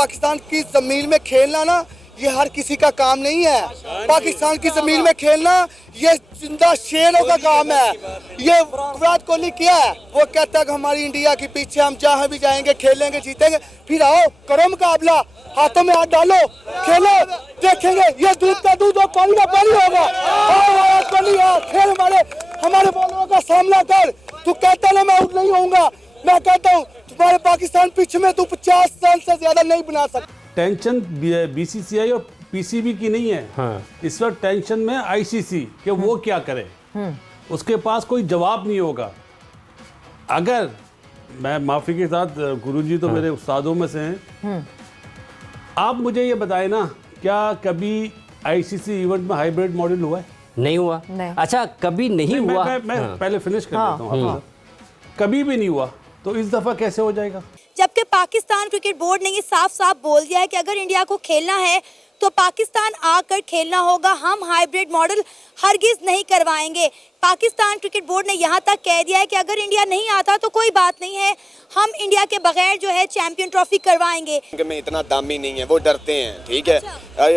पाकिस्तान की जमीन में खेलना ना ये हर किसी का काम नहीं है। पाकिस्तान की जमीन में खेलना ये जिंदा शेरों का काम है। ये विराट कोहली क्या है, वो कहता है कि हमारी इंडिया के पीछे हम जहाँ भी जाएंगे खेलेंगे जीतेंगे। फिर आओ करो मुकाबला, हाथों में हाथ डालो, खेलो, देखेंगे ये दूध का दूध और पानी का पानी होगा। विराट कोहली खेल हमारे बॉलरों का सामना कर। तू कहता ना मैं आउट नहीं होऊंगा, मैं कहता हूँ तुम्हारे पाकिस्तान पिच में तू 50 रन से ज्यादा नहीं बना सकता। टेंशन बीसीसीआई और पीसीबी की नहीं है। हाँ। इस वक्त टेंशन में आईसीसी कि वो क्या करे। उसके पास कोई जवाब नहीं होगा। अगर मैं माफी के साथ, गुरुजी तो मेरे उस्तादों में से हैं, आप मुझे ये बताएं ना, क्या कभी आईसीसी इवेंट में हाइब्रिड मॉडल हुआ है? नहीं हुआ। नहीं। अच्छा, कभी नहीं हुआ। मैं पहले फिनिश कर देता हूँ। कभी भी नहीं हुआ, तो इस दफा कैसे हो जाएगा? जबकि पाकिस्तान क्रिकेट बोर्ड ने ये साफ साफ बोल दिया है कि अगर इंडिया को खेलना है तो पाकिस्तान आकर खेलना होगा, हम हाइब्रिड मॉडल हरगिज नहीं करवाएंगे। पाकिस्तान क्रिकेट बोर्ड ने यहाँ तक कह दिया है कि अगर इंडिया नहीं आता तो कोई बात नहीं है, हम इंडिया के बगैर जो है चैंपियन ट्रॉफी करवाएंगे। में इतना दामी नहीं है, वो डरते हैं, ठीक है।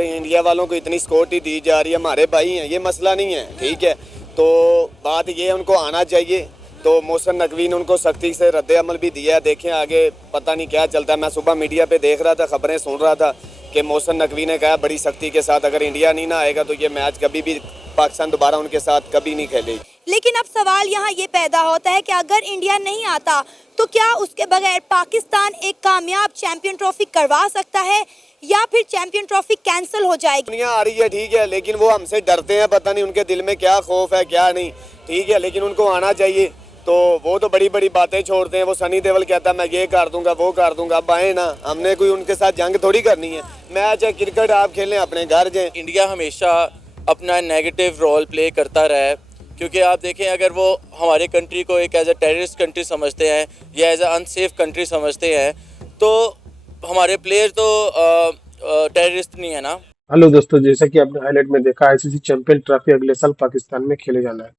इंडिया वालों को इतनी सिक्योरिटी दी जा रही है, हमारे भाई हैं, ये मसला नहीं है, ठीक है। तो बात ये है, उनको आना चाहिए। तो मोहसिन नकवी ने उनको सख्ती से रद्द अमल भी दिया है। देखें आगे पता नहीं क्या चलता है। मैं सुबह मीडिया पे देख रहा था, खबरें सुन रहा था कि मोहसिन नकवी ने कहा बड़ी सख्ती के साथ अगर इंडिया नहीं ना आएगा तो ये मैच कभी भी पाकिस्तान दोबारा उनके साथ कभी नहीं खेलेगी। लेकिन अब सवाल यहाँ ये पैदा होता है कि अगर इंडिया नहीं आता तो क्या उसके बगैर पाकिस्तान एक कामयाब चैंपियन ट्रॉफी करवा सकता है या फिर चैंपियन ट्रॉफी कैंसिल हो जाएगी? दुनिया आ रही है, ठीक है, लेकिन वो हमसे डरते हैं। पता नहीं उनके दिल में क्या खौफ है क्या नहीं, ठीक है, लेकिन उनको आना चाहिए। तो वो तो बड़ी बड़ी बातें छोड़ते हैं। वो सनी देओल कहता है मैं ये कर दूंगा वो कर दूंगा। अब आए ना, हमने कोई उनके साथ जंग थोड़ी करनी है। मैच है, क्रिकेट आप खेलें, अपने घर जाएं। इंडिया हमेशा अपना नेगेटिव रोल प्ले करता रहा है, क्योंकि आप देखें अगर वो हमारे कंट्री को एक एज ए टेररिस्ट कंट्री समझते हैं या एज ए अनसेफ कंट्री समझते हैं, तो हमारे प्लेयर तो टेररिस्ट नहीं है ना। हेलो दोस्तों, जैसा कि आपने हाईलाइट में देखा, आईसीसी चैंपियन ट्रॉफी अगले साल पाकिस्तान में खेले जाना है।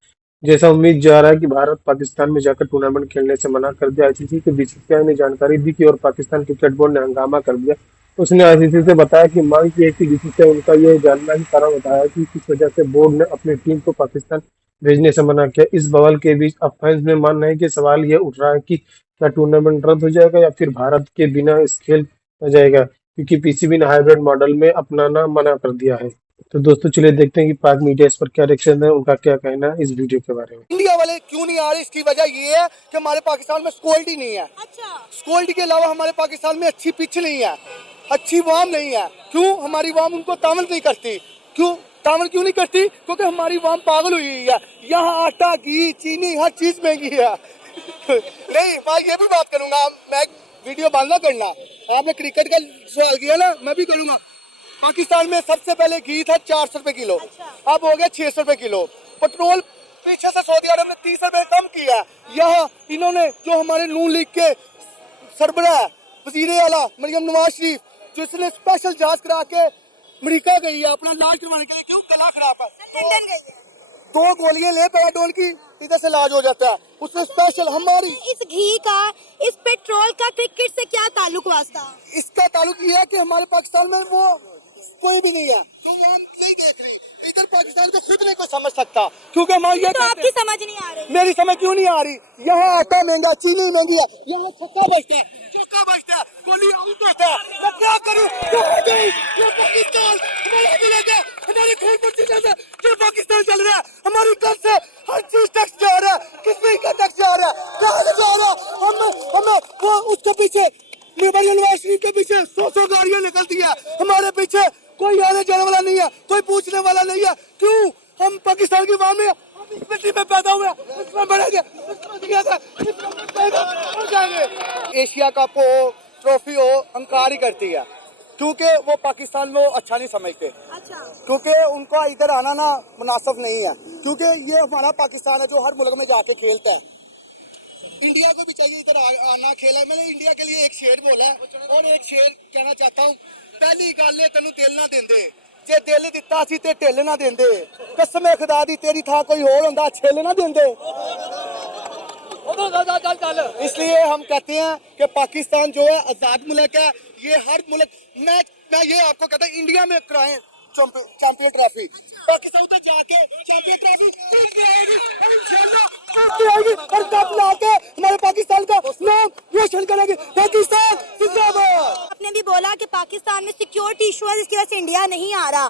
जैसा उम्मीद जा रहा है कि भारत पाकिस्तान में जाकर टूर्नामेंट खेलने से मना कर दिया। आईसीसी के बीसीसीआई ने जानकारी दी कि और पाकिस्तान क्रिकेट बोर्ड ने हंगामा कर दिया। उसने आईसीसी से बताया कि मांग की है कि बीसीसीआई उनका यह जानना ही कारण बताया कि किस वजह से बोर्ड ने अपनी टीम को पाकिस्तान भेजने से मना किया। इस बवाल के बीच अब फैंस में मानना है कि सवाल यह उठ रहा है कि क्या टूर्नामेंट रद्द हो जाएगा या फिर भारत के बिना इस खेल हो जाएगा, क्योंकि पीसीबी ने हाइब्रिड मॉडल में अपनाना मना कर दिया है। तो दोस्तों चलिए देखते हैं कि पाक मीडिया इस पर क्या रिएक्शन है, उनका क्या कहना है इस वीडियो के बारे में। इंडिया वाले क्यों नहीं आ रहे, इसकी वजह ये है कि हमारे पाकिस्तान में सिक्योरिटी नहीं है। अच्छा। सिक्योरिटी के अलावा हमारे पाकिस्तान में अच्छी पिच नहीं है, अच्छी वाम नहीं है। क्यों हमारी वाम उनको तामल नहीं करती? क्यों तामल क्यों नहीं करती? क्योंकि हमारी वाम पागल हुई है। यहाँ आटा घी चीनी हर चीज महंगी है। नहीं मैं ये भी बात करूंगा, मैं वीडियो बंद ना करना। आपने क्रिकेट का सवाल किया ना, मैं भी करूंगा। पाकिस्तान में सबसे पहले घी था 400 रुपए किलो, अब हो गया 600 रुपए किलो। पेट्रोल पीछे से सऊदी अरब ने 30 रुपए कम किया। यहाँ इन्होंने जो हमारे नून लीग के सरबराह वजीर आला मरियम नवाज शरीफ, जो इसने स्पेशल जांच करा के अमेरिका गई है अपना इलाज करवाने के लिए। क्यों गला खराब है, लंदन गई है, 2 गोलियां ले पैराडोल की, इधर से इलाज हो जाता है। उसने स्पेशल हमारी इस घी का, इस पेट्रोल का क्रिकेट से क्या ताल्लुक वास्ता? इसका ताल्लुक ये है कि हमारे पाकिस्तान में वो कोई भी नहीं है जो वहाँ नहीं देख रही। इधर पाकिस्तान को खुद नहीं कोई समझ सकता, क्योंकि हमारी ये तो आपकी समझ नहीं आ रही। मेरी समझ क्यों नहीं आ रही? यहाँ आटा महंगा, चीनी महंगी है, यहाँ छक्का बजता है, चौका बजता है, गोली आउट होता है। मैं क्या करूँ? ये पाकिस्तान हमारे दिल है, हमारे खून पर चीज़ है, जो पाकिस्तान चल रहा है, हमारी घर से हर चीज टैक्स जा रहा है। किसमें का टैक्स जा रहा है, कहाँ से जा रहा है? हमें वो उसके पीछे मरियम नवाज शरीफ के पीछे 100 गाड़ियां निकलती है, हमारे पीछे कोई आने जाने वाला नहीं है, कोई पूछने वाला नहीं है। क्यों? हम पाकिस्तान की वाम में, हम इस मिट्टी में पैदा हुए, इसमें बढ़ेंगे, एशिया कप हो, ट्रॉफी हो, अंकार ही करती है, क्योंकि वो पाकिस्तान में वो अच्छा नहीं समझते। अच्छा। क्योंकि उनका इधर आना ना मुनासिब नहीं है, क्योंकि ये हमारा पाकिस्तान है जो हर मुल्क में जाके खेलता है। इंडिया को भी चाहिए इधर आना खेला। मैंने इंडिया के लिए एक शेर बोला और एक शेर कहना चाहता हूँ। पहली गल है तेनू दिल ना देंदे, जे दिल दिता सी ते ढिल ना देंदे। कसम खुदा दी तेरी था कोई होर हुंदा छिल ना देंदे। इसलिए हम कहते हैं कि पाकिस्तान जो है आजाद मुल्क है। ये हर मुल्क मैं ये आपको कहता हूँ इंडिया में कराएं चैंपियन ट्रॉफी, पाकिस्तान उधर जाके चैंपियन ट्रॉफी आएगी और कप लाके हमारे पाकिस्तान का नाम रोशन करेंगे। पाकिस्तान जिंदाबाद। आपने भी बोला कि पाकिस्तान में सिक्योरिटी इशू है जिसकी वजह से इंडिया नहीं आ रहा।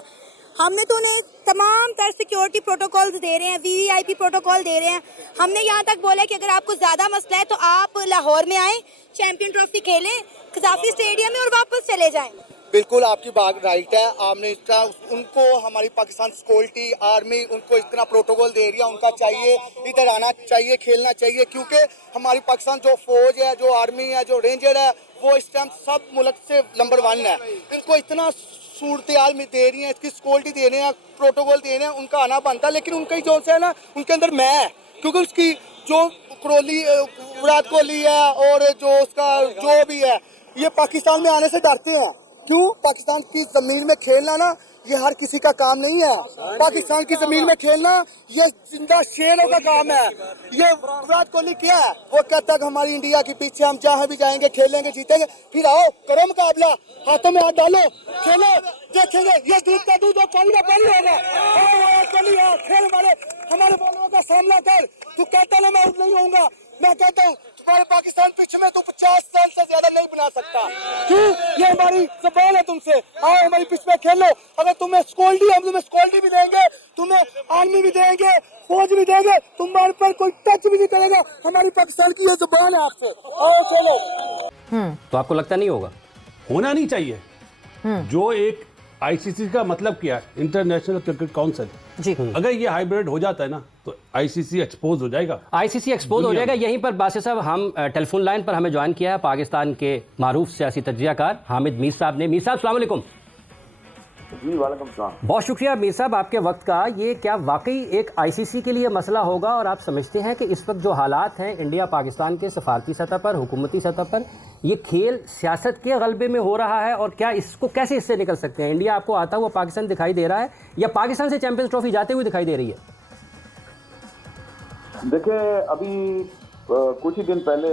हमने तो उन्हें तमाम तर सिक्योरिटी प्रोटोकॉल दे रहे हैं, वीवीआईपी प्रोटोकॉल दे रहे हैं। हमने यहाँ तक बोला कि अगर आपको ज्यादा मसला है तो आप लाहौर में आए, चैंपियन ट्रॉफी खेलें कजाफी स्टेडियम में और वापस चले जाएं। बिल्कुल आपकी बात राइट है। आपने इसका उनको हमारी पाकिस्तान सिक्योरिटी आर्मी उनको इतना प्रोटोकॉल दे रही है, उनका चाहिए इधर आना चाहिए, खेलना चाहिए, क्योंकि हमारी पाकिस्तान जो फौज है, जो आर्मी है, जो रेंजर है, वो इस टाइम सब मुल्क से नंबर 1 है। इनको इतना सूरत में दे रही है, इसकी सिक्योरिटी दे रहे हैं, प्रोटोकॉल दे रहे हैं, उनका आना बनता है। लेकिन उनका जो है ना, उनके अंदर मैं, क्योंकि उसकी जो विराट कोहली है और जो उसका जो भी है, ये पाकिस्तान में आने से डरते हैं। क्यों? पाकिस्तान की जमीन में खेलना ना ये हर किसी का काम नहीं है। पाकिस्तान की जमीन में खेलना ये जिंदा शेरों का काम है। ये विराट कोहली क्या है, वो कहता है कि हमारी इंडिया के पीछे हम जहाँ भी जाएंगे खेलेंगे जीतेंगे। फिर आओ करो मुकाबला, हाथों में हाथ डालो, खेलो, देखेंगे ये दूध का दूध और पानी का पानी होगा। विराट कोहली खेल हमारे बॉलरों का सामना कर। तू कहता ना मैं आउट नहीं होऊंगा, मैं कहता हूँ तुम्हारे पाकिस्तान पिच में तो 50 साल से ज्यादा नहीं बना सकता। क्यों? ये हमारी जबान है तुमसे। आओ हमारी पिच में खेलो। अगर तुम्हें सिक्योरिटी, हम तुम्हें सिक्योरिटी भी देंगे, तुम्हें आर्मी भी देंगे, फौज भी देंगे, तुम्हारे पर कोई टच भी नहीं करेगा। हमारी पाकिस्तान की ये जबान है आपसे। आओ खेलो। तो आपको लगता नहीं होगा? होना नहीं चाहिए। जो एक आईसीसी का मतलब क्या है, इंटरनेशनल क्रिकेट काउंसिल जी, अगर ये हाइब्रिड हो जाता है ना तो आईसीसी एक्सपोज हो जाएगा। आईसीसी एक्सपोज हो जाएगा। यहीं पर बासिर साहब, हम टेलीफोन लाइन पर हमें ज्वाइन किया है पाकिस्तान के मारूफ सियासी तज्जियाकार हामिद मीर साहब ने। मीर साहब अस्सलाम वालेकुम। जी वालेकुम सलाम। बहुत शुक्रिया मीर साहब आपके वक्त का। ये क्या वाकई एक आईसीसी के लिए मसला होगा और आप समझते हैं कि इस वक्त जो हालात हैं इंडिया पाकिस्तान के सफारती सतह पर, हुकूमती सतह पर, ये खेल सियासत के गलबे में हो रहा है और क्या इसको कैसे इससे निकल सकते हैं? इंडिया आपको आता हुआ पाकिस्तान दिखाई दे रहा है या पाकिस्तान से चैंपियंस ट्रॉफी जाते हुए दिखाई दे रही है? देखिए अभी कुछ ही दिन पहले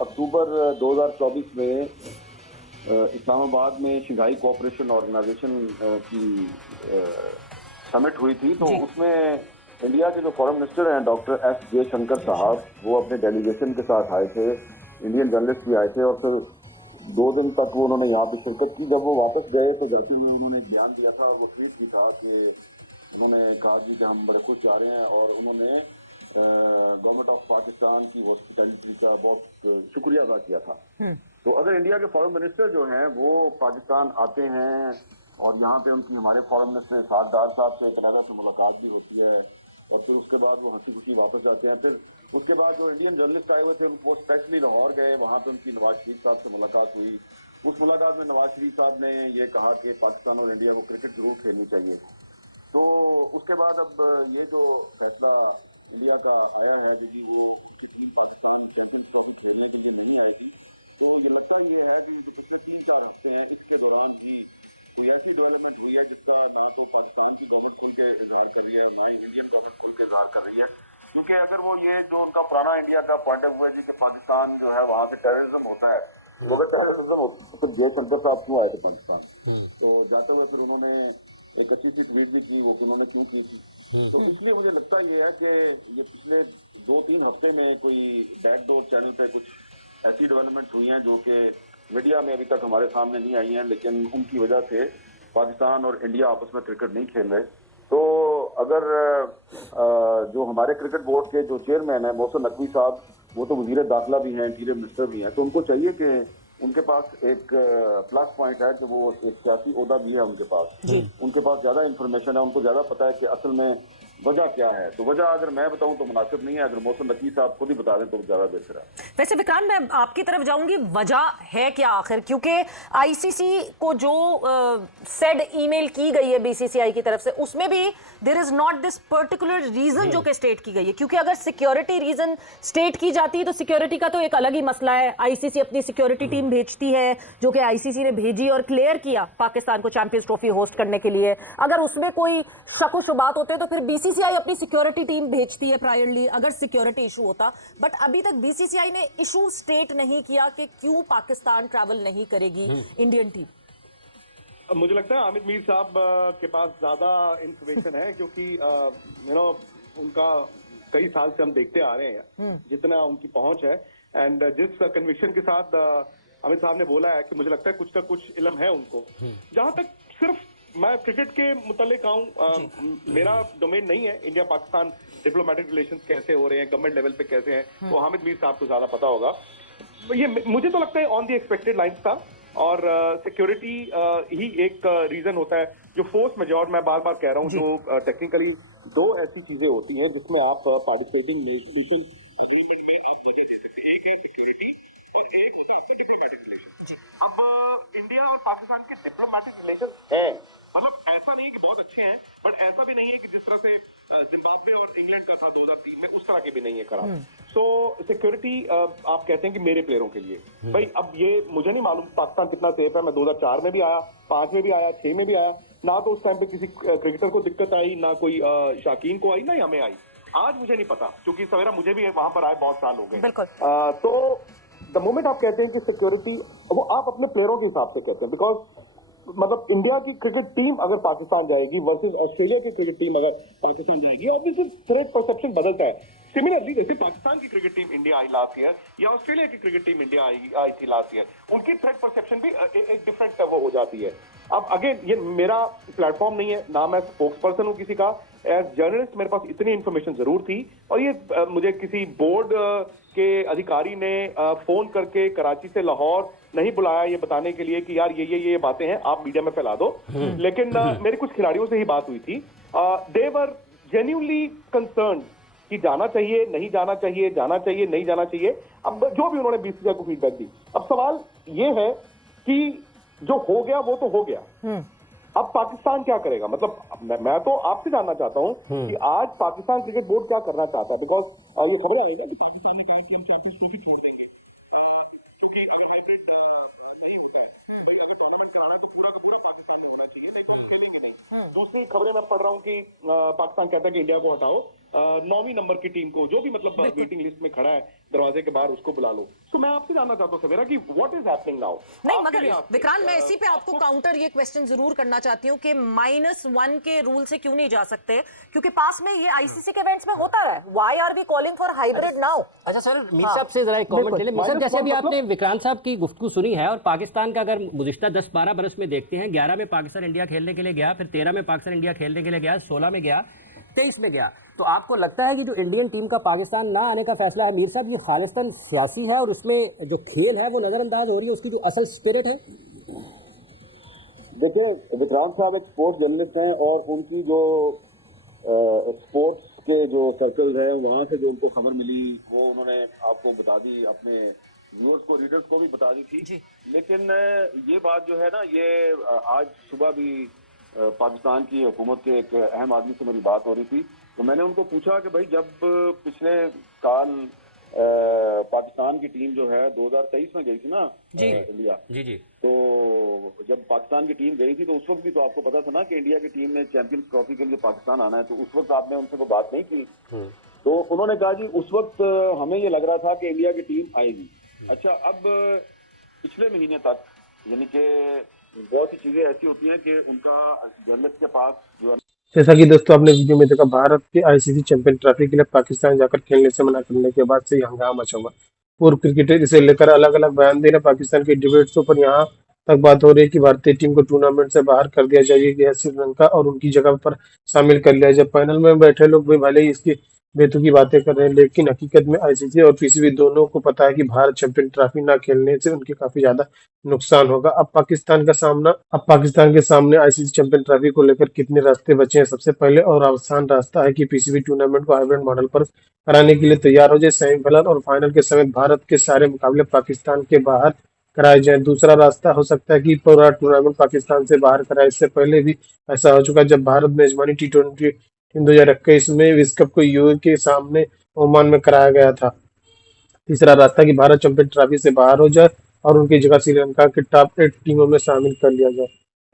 अक्टूबर 2024 में इस्लामाबाद में शंघाई कोऑपरेशन ऑर्गेनाइजेशन की समिट हुई थी। तो उसमें इंडिया के जो फॉरेन मिनिस्टर हैं डॉक्टर एस जयशंकर साहब, वो अपने डेलीगेशन के साथ आए थे, इंडियन जर्नलिस्ट भी आए थे और फिर 2 दिन तक वो उन्होंने यहाँ पे शिरकत की। जब वो वापस गए तो जाते हुए उन्होंने बयान दिया था, वो ट्वीट की था कि उन्होंने कहा कि हम बड़े खुश जा रहे हैं और उन्होंने गवर्नमेंट ऑफ पाकिस्तान की हॉस्पिटैलिटी का बहुत शुक्रिया अदा किया था। तो अगर इंडिया के फॉरेन मिनिस्टर जो हैं वो पाकिस्तान आते हैं और यहाँ पे उनकी हमारे फॉरेन मिनिस्टर साददार साहब से कनाडा से मुलाकात भी होती है और फिर उसके बाद वो हंसी खुशी वापस जाते हैं। फिर उसके बाद जो इंडियन जर्नलिस्ट आए हुए थे वो स्पेशली लाहौर गए, वहाँ पे उनकी नवाज शरीफ साहब से मुलाकात हुई। उस मुलाकात में नवाज शरीफ साहब ने ये कहा कि पाकिस्तान और इंडिया को क्रिकेट जरूर खेलनी चाहिए। तो उसके बाद अब ये जो फैसला इंडिया का आया है कि वो टीम पाकिस्तान चैंपियंस ट्रॉफी खेलने के लिए नहीं आई थी, तो ये लगता ये है कि पिछले 3-4 हफ्ते हैं, इसके दौरान भी कोई ऐसी डेवलपमेंट हुई है जिसका ना तो पाकिस्तान की गवर्नमेंट खुल के इजहार कर रही है, ना ही इंडियन गवर्नमेंट खुल के इजहार कर रही है। क्योंकि अगर वो ये जो उनका पुराना इंडिया का पॉइंट ऑफ व्यू है जी कि पाकिस्तान जो है वहाँ से टेररिज्म होता है, तो अगर टेररिज्म होता है तो जयशंकर साहब क्यों आए थे पाकिस्तान? तो जाते हुए फिर उन्होंने एक अच्छी सी ट्वीट भी की, वो कि उन्होंने क्यों की थी। तो इसलिए मुझे लगता ये है कि ये पिछले 2-3 हफ्ते में कोई बैकडोर चैनल पे कुछ ऐसी डेवलपमेंट हुई हैं जो कि मीडिया में अभी तक हमारे सामने नहीं आई हैं, लेकिन उनकी वजह से पाकिस्तान और इंडिया आपस में क्रिकेट नहीं खेल रहे। तो अगर जो हमारे क्रिकेट बोर्ड के जो चेयरमैन हैं मोहसिन नकवी साहब, वो तो वजीर दाखिला भी हैं, इंटीरियर मिनिस्टर भी हैं, तो उनको चाहिए कि उनके पास एक प्लस पॉइंट है कि वो एक सियासी ओहदा भी है उनके पास। उनके पास ज़्यादा इन्फॉर्मेशन है, उनको ज़्यादा पता है कि असल में वजह क्या है। तो वजह अगर मैं बताऊं तो मुनासिब नहीं है, अगर मोहसिन नकवी साहब खुद ही बता दें तो ज़्यादा बेहतर है। वैसे विक्रांत, मैं आपकी तरफ जाऊंगी, वजह है क्या आखिर? क्योंकि आईसीसी को जो सेड ईमेल की गई है बीसीसीआई की तरफ से, उसमें भी there is not this particular reason जो कि स्टेट की गई है। क्योंकि अगर सिक्योरिटी रीजन स्टेट की जाती है तो सिक्योरिटी का तो एक अलग ही मसला है। आईसीसी अपनी सिक्योरिटी टीम भेजती है जो कि आईसीसी ने भेजी और क्लियर किया पाकिस्तान को चैंपियंस ट्रॉफी होस्ट करने के लिए। अगर उसमें कोई शक व शुबात होते तो फिर बीसीसीआई बीसीसीआई अपनी सिक्योरिटी टीम भेजती है प्रायरली अगर सिक्योरिटी इशू होता, बट अभी तक बीसीसीआई ने इशू स्टेट नहीं किया कि क्यों पाकिस्तान ट्रैवल नहीं करेगी इंडियन टीम। मुझे लगता है आमिर मीर साहब के पास ज्यादा इंफॉर्मेशन है, क्योंकि उनका कई साल से हम देखते आ रहे हैं जितना उनकी पहुंच है, एंड जिस कन्विक्शन के साथ अमित साहब ने बोला है कि मुझे लगता है कुछ ना कुछ इल्म है उनको। जहां तक सिर्फ मैं क्रिकेट के मुतालिक आऊं, मेरा डोमेन नहीं है। इंडिया पाकिस्तान डिप्लोमेटिक रिलेशंस कैसे हो रहे हैं, गवर्नमेंट लेवल पे कैसे हैं, वो हामिद मीर साहब को ज्यादा पता होगा। ये मुझे तो लगता है ऑन दी एक्सपेक्टेड लाइन्स था, और सिक्योरिटी ही एक रीजन होता है। जो फोर्स मेजॉर मैं बार बार कह रहा हूँ, जो टेक्निकली दो ऐसी चीजें होती हैं जिसमें आप पार्टिसिपेटिंग नेशन अग्रीमेंट में आप वजह दे सकते हैं। एक है सिक्योरिटी और एक होता है आपका डिप्लोमेटिक रिलेशन। अब इंडिया और पाकिस्तान के डिप्लोमेटिक रिलेशन हैं, मतलब ऐसा नहीं है कि बहुत अच्छे हैं, बट ऐसा भी नहीं है कि जिस तरह से जिम्बाब्वे और इंग्लैंड का था 2003 में, उस तरह के भी नहीं है खराब। सो सिक्योरिटी आप कहते हैं कि मेरे प्लेयरों के लिए भाई, अब ये मुझे नहीं मालूम पाकिस्तान कितना सेफ है। मैं 2004 में भी आया, 5 में भी आया, 6 में भी आया, ना तो उस टाइम पे किसी क्रिकेटर को दिक्कत आई, ना कोई शाकीन को आई, ना ही हमें आई। आज मुझे नहीं पता, क्योंकि सवेरा मुझे भी वहां पर आए बहुत साल हो गए। तो द मोमेंट आप कहते हैं कि सिक्योरिटी, वो आप अपने प्लेयरों के हिसाब से कहते हैं, बिकॉज मतलब इंडिया की क्रिकेट टीम अगर पाकिस्तान जाएगी वर्सेस ऑस्ट्रेलिया की क्रिकेट टीम अगर पाकिस्तान जाएगी, ऑब्वियसली थ्रेट परसेप्शन बदलता है। सिमिलरली जैसे पाकिस्तान की cricket team India I last year, या ऑस्ट्रेलिया की क्रिकेट टीम इंडिया आई थी लास्ट ईयर, उनकी थ्रेट परसेप्शन भी एक डिफरेंट वो हो जाती है। अब अगेन ये मेरा प्लेटफॉर्म नहीं है, ना मैं स्पोक्स पर्सन हूँ किसी का। एज जर्नलिस्ट मेरे पास इतनी इन्फॉर्मेशन जरूर थी, और ये मुझे किसी बोर्ड के अधिकारी ने फोन करके कराची से लाहौर नहीं बुलाया ये बताने के लिए कि यार ये बातें हैं, आप मीडिया में फैला दो। लेकिन मेरे कुछ खिलाड़ियों से ही बात हुई थी, दे वर जेन्युइनली कंसर्न कि जाना चाहिए, नहीं जाना चाहिए, जाना चाहिए, नहीं जाना चाहिए। अब जो भी उन्होंने बीसीसीआई को फीडबैक दी, अब सवाल ये है कि जो हो गया वो तो हो गया, अब पाकिस्तान क्या करेगा? मतलब मैं तो आपसे जानना चाहता हूं कि आज पाकिस्तान क्रिकेट बोर्ड क्या करना चाहता है, बिकॉज ये खबर आएगा कि पाकिस्तान ने कहा कि हम चैंपियंस ट्रॉफी छोड़ देंगे, क्योंकि अगर हाइब्रिड नहीं होता है, भाई अगर टूर्नामेंट कराना है तो पूरा का पूरा पाकिस्तान में होना चाहिए, नहीं तो खेलेंगे नहीं। दूसरी खबरें मैं पढ़ रहा हूँ कि पाकिस्तान कहता है कि इंडिया को हटाओ, 9वीं नंबर की टीम को, जो भी मतलब वेटिंग लिस्ट में खड़ा है दरवाजे के बाहर, उसको बुला लो। तो मैं आपसे जानना चाहता हूँ सवेरा कि व्हाट इज हैपनिंग नाउ। नहीं, मगर विक्रांत, मैं इसी पे आपको काउंटर ये क्वेश्चन जरूर करना चाहती हूँ कि -1 के रूल से क्यों नहीं जा सकते, क्योंकि पास में ये आईसीसी के इवेंट्स में होता है। Why are we calling for hybrid now? अच्छा सर, मीर साहब से जरा एक कमेंट ले लें। मीर साहब, जैसे अभी आपने विक्रांत साहब की गुफ्तगू सुनी है, और पाकिस्तान का अगर गुज़िश्ता 10-12 बरस में देखते हैं, 11 में पाकिस्तान इंडिया खेलने के लिए गया, फिर 13 में पाकिस्तान इंडिया खेलने के लिए गया, 16 में गया, 23 में गया, तो आपको लगता है कि जो इंडियन टीम का पाकिस्तान ना आने का फैसला है मीर साहब, ये खालिस्तान सियासी है और उसमें जो खेल है वो नजरअंदाज हो रही है, उसकी जो असल स्पिरिट है? देखिए, विक्रांत साहब एक स्पोर्ट्स जर्नलिस्ट हैं, और उनकी जो स्पोर्ट्स के जो सर्कल है वहां से जो उनको खबर मिली वो उन्होंने आपको बता दी, अपने व्यूअर्स को, रीडर्स को भी बता दी थी। लेकिन ये बात जो है ना, ये आज सुबह भी पाकिस्तान की हुकूमत के एक अहम आदमी से मेरी बात हो रही थी, तो मैंने उनको पूछा कि भाई जब पिछले साल पाकिस्तान की टीम जो है 2023 में गई थी ना इंडिया, जी, तो जब पाकिस्तान की टीम गई थी तो उस वक्त भी तो आपको पता था ना कि इंडिया की टीम ने चैंपियंस ट्रॉफी के लिए पाकिस्तान आना है, तो उस वक्त आपने उनसे कोई बात नहीं की? तो उन्होंने कहा जी उस वक्त हमें ये लग रहा था कि इंडिया की टीम आएगी। अच्छा, अब पिछले महीने तक, यानी कि बहुत सी चीजें ऐसी होती हैं कि उनका जर्नलिस्ट के पास जो है, जैसा कि दोस्तों आपने वीडियो में देखा, भारत के आईसीसी चैंपियन ट्रॉफी के लिए पाकिस्तान जाकर खेलने से मना करने के बाद से हंगामा मचा हुआ। पूर्व क्रिकेटर इसे लेकर अलग अलग बयान दे रहे। पाकिस्तान के डिबेट्सों पर यहाँ तक बात हो रही है कि भारतीय टीम को टूर्नामेंट से बाहर कर दिया जाएगा, श्रीलंका और उनकी जगह पर शामिल कर लिया जाए। पैनल में बैठे लोग भी भले ही इसकी बेतुकी बातें कर रहे हैं, लेकिन हकीकत में आईसीसी और पीसीबी दोनों को पता है कि भारत चैंपियन ट्रॉफी न खेलने से उनके काफी ज्यादा नुकसान होगा। अब पाकिस्तान के सामने आईसीसी चैंपियन ट्रॉफी को लेकर कितने रास्ते बचे हैं? सबसे पहले और आसान रास्ता है कि पीसीबी टूर्नामेंट को हाइब्रिड मॉडल पर कराने के लिए तैयार हो जाए। सेमीफाइनल और फाइनल के समेत भारत के सारे मुकाबले पाकिस्तान के बाहर कराए जाए। दूसरा रास्ता हो सकता है कि पूरा टूर्नामेंट पाकिस्तान से बाहर कराए। इससे पहले भी ऐसा हो चुका जब भारत मेजबानी T20 टीम 2021 में विश्व कप को यूएई के सामने ओमान में कराया गया था। तीसरा रास्ता कि भारत चैंपियन ट्रॉफी से बाहर हो जाए और उनकी जगह श्रीलंका के टॉप 8 टीमों में शामिल कर लिया जाए।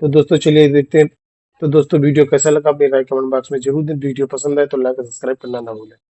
तो दोस्तों चलिए देखते हैं तो दोस्तों वीडियो कैसा लगा अपनी राय कमेंट बॉक्स में जरूर दें। वीडियो पसंद आए तो लाइक और सब्सक्राइब करना ना भूलें।